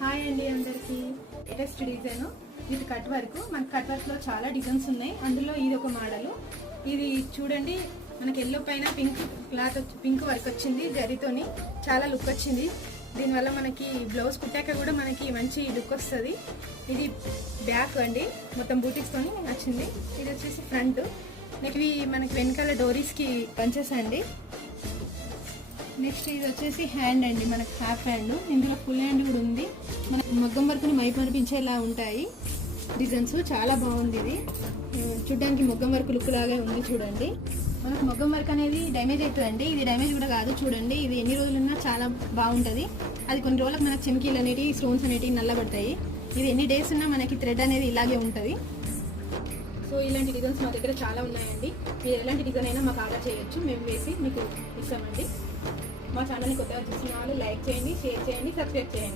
Hi అండి అందరికీ. Latest design with cut work. మన కట్ వర్క్లో చాలా డిజైన్స్ ఉన్నాయి. అందులో ఇది ఒక మోడల్. ఇది చూడండి, మనకి ఎల్లో పైన పింక్ క్లాత్ పింక్ వర్క్ వచ్చింది. జరీతోని చాలా లుక్ వచ్చింది. దీనివల్ల మనకి బ్లౌజ్ కుట్టాక కూడా మనకి మంచి లుక్ వస్తుంది. ఇది బ్యాక్ అండి, మొత్తం బూటిక్స్తోని వచ్చింది. ఇది వచ్చేసి ఫ్రంట్. నెక్స్ట్ ఇవి మనకి వెనకాల డోరీస్కి పంచెస్ అండి. నెక్స్ట్ ఇది వచ్చేసి హ్యాండ్ అండి, మనకు హాఫ్ హ్యాండ్. ఇందులో ఫుల్ హ్యాండ్ కూడా ఉంది. మనకు మగ్గం వర్క్ని మైపు అనిపించేలా ఉంటాయి డిజైన్స్. చాలా బాగుంది. ఇది చూడడానికి మగ్గం వర్క్ లుక్ లాగే ఉంది. చూడండి, మనకు మగ్గం వర్క్ అనేది డ్యామేజ్ అవుతుందండి. ఇది డ్యామేజ్ కూడా కాదు. చూడండి, ఇది ఎన్ని రోజులున్నా చాలా బాగుంటుంది. అది కొన్ని రోజులకు మనకు చెమ్కీలు అనేటివి, స్టోన్స్ అనేటివి నల్లబడతాయి. ఇది ఎన్ని డేస్ ఉన్నా మనకి థ్రెడ్ అనేది ఇలాగే ఉంటుంది. సో ఇలాంటి డిజైన్స్ మా దగ్గర చాలా ఉన్నాయండి. మీరు ఎలాంటి డిజైన్ అయినా మాకు ఆర్డర్ చేయొచ్చు, మేము వేసి మీకు ఇస్తామండి. మా ఛానల్ని కొత్తగా చూసిన వాళ్ళు లైక్ చేయండి, షేర్ చేయండి, సబ్స్క్రైబ్ చేయండి.